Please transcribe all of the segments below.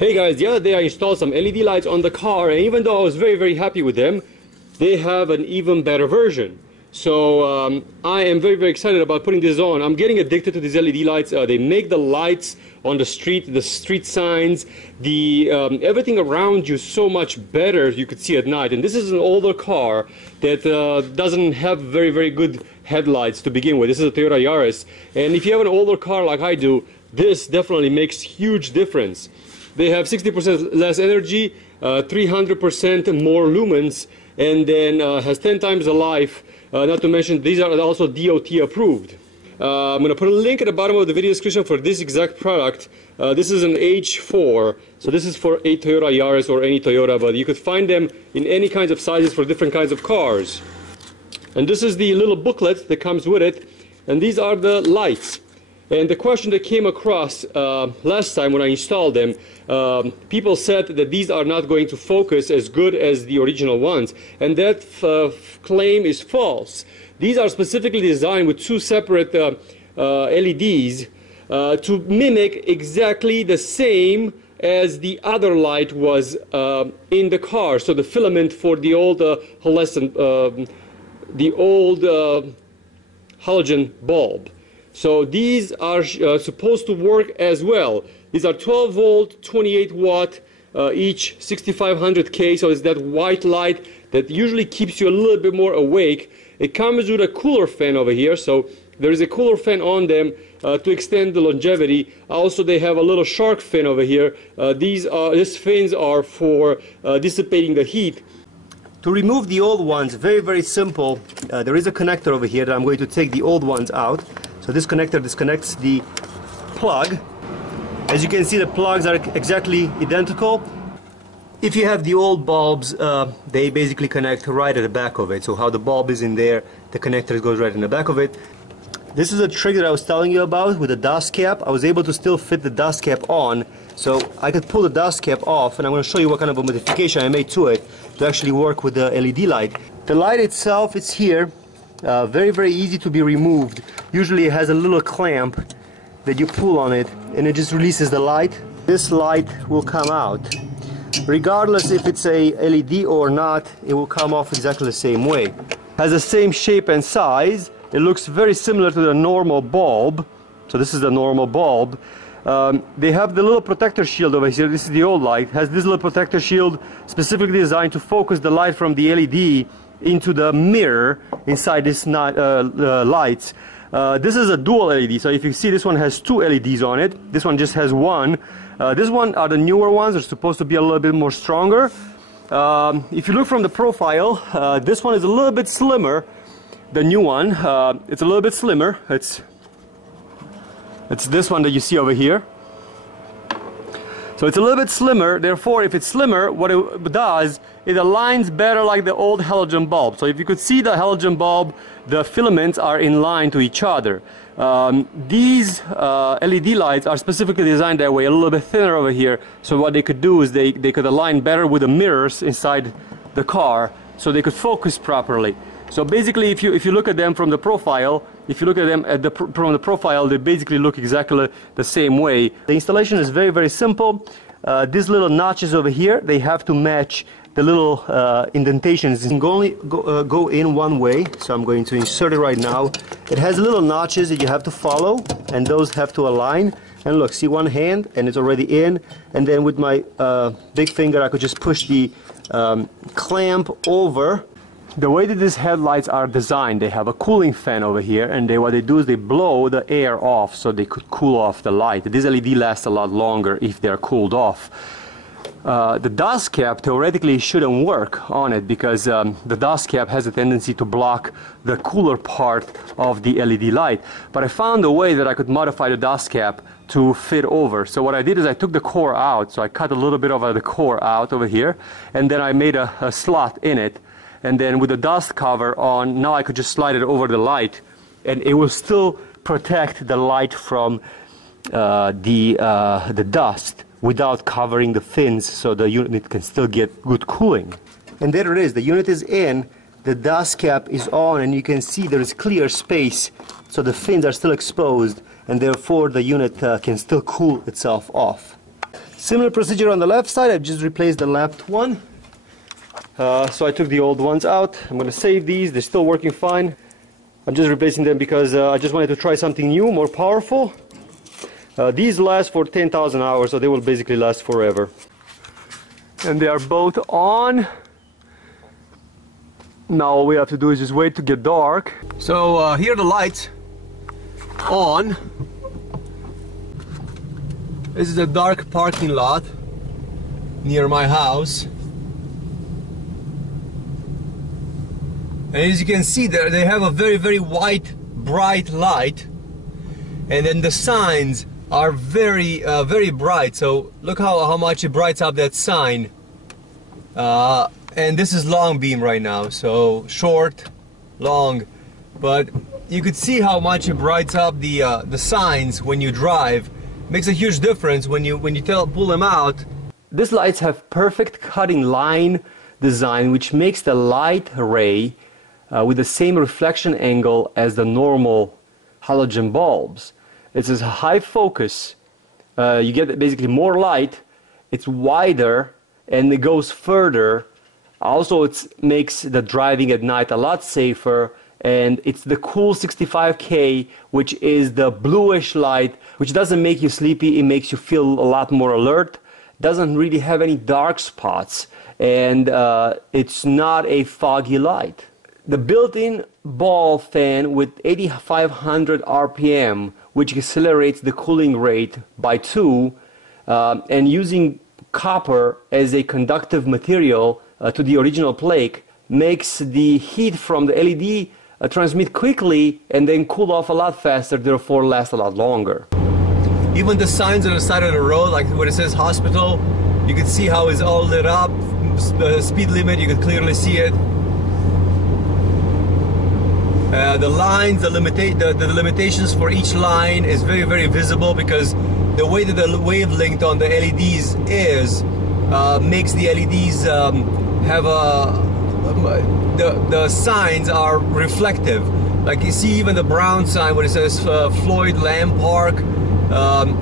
Hey guys, the other day I installed some LED lights on the car, and even though I was very happy with them, they have an even better version. So I am very excited about putting this on. I'm getting addicted to these LED lights. They make the lights on the street signs, everything around you so much better you could see at night. And this is an older car that doesn't have very good headlights to begin with. This is a Toyota Yaris, and if you have an older car like I do, this definitely makes huge difference. They have 60% less energy, 300% more lumens, and then has 10 times the life. Not to mention these are also DOT approved. I'm going to put a link at the bottom of the video description for this exact product. This is an H4, so this is for a Toyota Yaris or any Toyota, but you could find them in any kinds of sizes for different kinds of cars. And this is the little booklet that comes with it, and these are the lights. And the question that came across last time when I installed them, people said that these are not going to focus as good as the original ones, and that claim is false. These are specifically designed with two separate LEDs to mimic exactly the same as the other light was in the car. So the filament for the old halogen bulb. So these are supposed to work as well. These are 12 volt, 28 watt, each 6500K, so it's that white light that usually keeps you a little bit more awake. It comes with a cooler fan over here, so there is a cooler fan on them to extend the longevity. Also, they have a little shark fin over here. These fins are for dissipating the heat. To remove the old ones, very simple. There is a connector over here that I'm going to take the old ones out. So this connector disconnects the plug. As you can see, the plugs are exactly identical. If you have the old bulbs, they basically connect right at the back of it. So how the bulb is in there, the connector goes right in the back of it. This is a trick that I was telling you about with the dust cap. I was able to still fit the dust cap on, so I could pull the dust cap off, and I'm going to show you what kind of a modification I made to it to actually work with the LED light. The light itself is here, very easy to be removed. Usually it has a little clamp that you pull on it and it just releases the light. This light will come out. Regardless if it's a LED or not, it will come off exactly the same way. Has the same shape and size. It looks very similar to the normal bulb. So this is the normal bulb. They have the little protector shield over here. This is the old light. Has this little protector shield specifically designed to focus the light from the LED into the mirror inside this lights. This is a dual LED, so if you see, this one has two LEDs on it. This one just has one. This one are the newer ones. They're supposed to be a little bit more stronger. If you look from the profile, this one is a little bit slimmer. The new one, it's a little bit slimmer. It's this one that you see over here. So it's a little bit slimmer. Therefore, if it's slimmer, what it does, it aligns better like the old halogen bulb. So if you could see the halogen bulb, the filaments are in line to each other. These LED lights are specifically designed that way, a little bit thinner over here. So what they could do is they could align better with the mirrors inside the car, so they could focus properly. So basically, if you look at them from the profile, if you look at them from the profile, they basically look exactly the same way. The installation is very simple. These little notches over here, they have to match the little indentations. It can only go in one way, so I'm going to insert it right now. It has little notches that you have to follow, and those have to align. And look, see, one hand, and it's already in. And then with my big finger, I could just push the clamp over. The way that these headlights are designed, they have a cooling fan over here, and what they do is they blow the air off so they could cool off the light. This LED lasts a lot longer if they're cooled off. The dust cap theoretically shouldn't work on it because the dust cap has a tendency to block the cooler part of the LED light. But I found a way that I could modify the dust cap to fit over. So what I did is I took the core out, so I cut a little bit of the core out over here, and then I made a slot in it. And then with the dust cover on, now I could just slide it over the light, and it will still protect the light from the dust without covering the fins, so the unit can still get good cooling. And there it is, the unit is in, the dust cap is on, and you can see there is clear space, so the fins are still exposed, and therefore the unit can still cool itself off. Similar procedure on the left side. I've just replaced the left one. So I took the old ones out. I'm going to save these. They're still working fine. I'm just replacing them because I just wanted to try something new, more powerful. These last for 10,000 hours, so they will basically last forever. And they are both on. Now all we have to do is just wait to get dark. So here are the lights on. This is a dark parking lot near my house. And as you can see there, they have a very, very white, bright light. And then the signs are very, very bright. So look how much it brights up that sign. And this is long beam right now, so short, long. But you could see how much it brights up the signs when you drive. Makes a huge difference when you pull them out. These lights have perfect cutting line design, which makes the light ray with the same reflection angle as the normal halogen bulbs. It's a high focus. You get basically more light. It's wider and it goes further. Also, it makes the driving at night a lot safer. And it's the cool 65K, which is the bluish light, which doesn't make you sleepy. It makes you feel a lot more alert. Doesn't really have any dark spots, and it's not a foggy light. The built-in ball fan with 8,500 RPM, which accelerates the cooling rate by 2, and using copper as a conductive material to the original plate, makes the heat from the LED transmit quickly and then cool off a lot faster, therefore last a lot longer. Even the signs on the side of the road, like where it says hospital, you can see how it's all lit up. The speed limit, you can clearly see it. The lines, the limitations for each line is very, very visible, because the way that the wavelength on the LEDs is makes the LEDs have a the signs are reflective. Like you see even the brown sign where it says Floyd Lamb Park,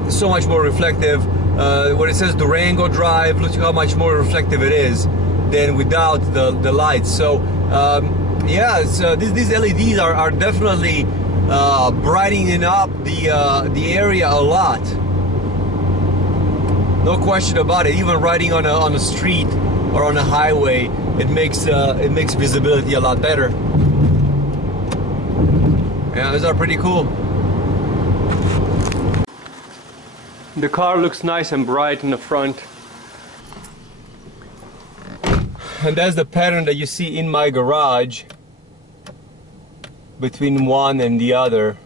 so much more reflective. Where it says Durango Drive, look how much more reflective it is than without the lights. So yeah, so these LEDs are definitely brightening up the area a lot. No question about it. Even riding on a street or on a highway, it makes visibility a lot better. Yeah, these are pretty cool. The car looks nice and bright in the front. And that's the pattern that you see in my garage between one and the other.